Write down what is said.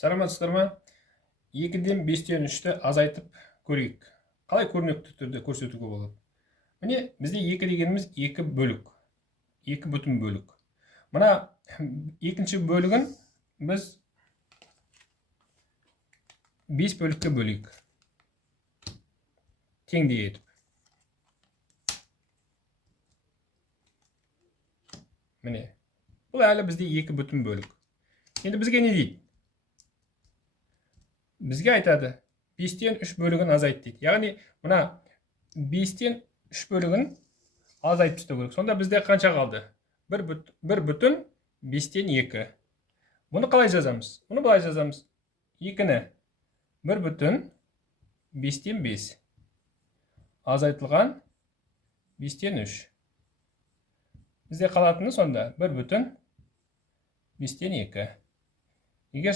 Саламатсыздар ма? 2-ден 5-тен 3-ті азайтып көрейік. Қалай көрнекті түрде көрсетуге болады? Міне, бізде 2 дегеніміз 2 бөлік. 2 бүтін бөлік. Мына екінші бөлігін біз 5 бөлікке бөлейік. Теңдей етіп. Міне, бұл әлі бізде 2 бүтін бөлік. Енді бізге не дейді? Бізге айтады, 5-тен 3 бөлігін азайт дейді. Яғни, мына 5-тен 3 бөлігін азайтып тастау керек. Сонда бізде қанша қалды? 1 бүтін 5-тен 2. Бұны қалай жазамыз? Бұны былай жазамыз. 2-ні 1 бүтін 5-тен 5. Азайтылған 5-тен 3. Бізде қалатыны сонда 1 бүтін 5-тен 2.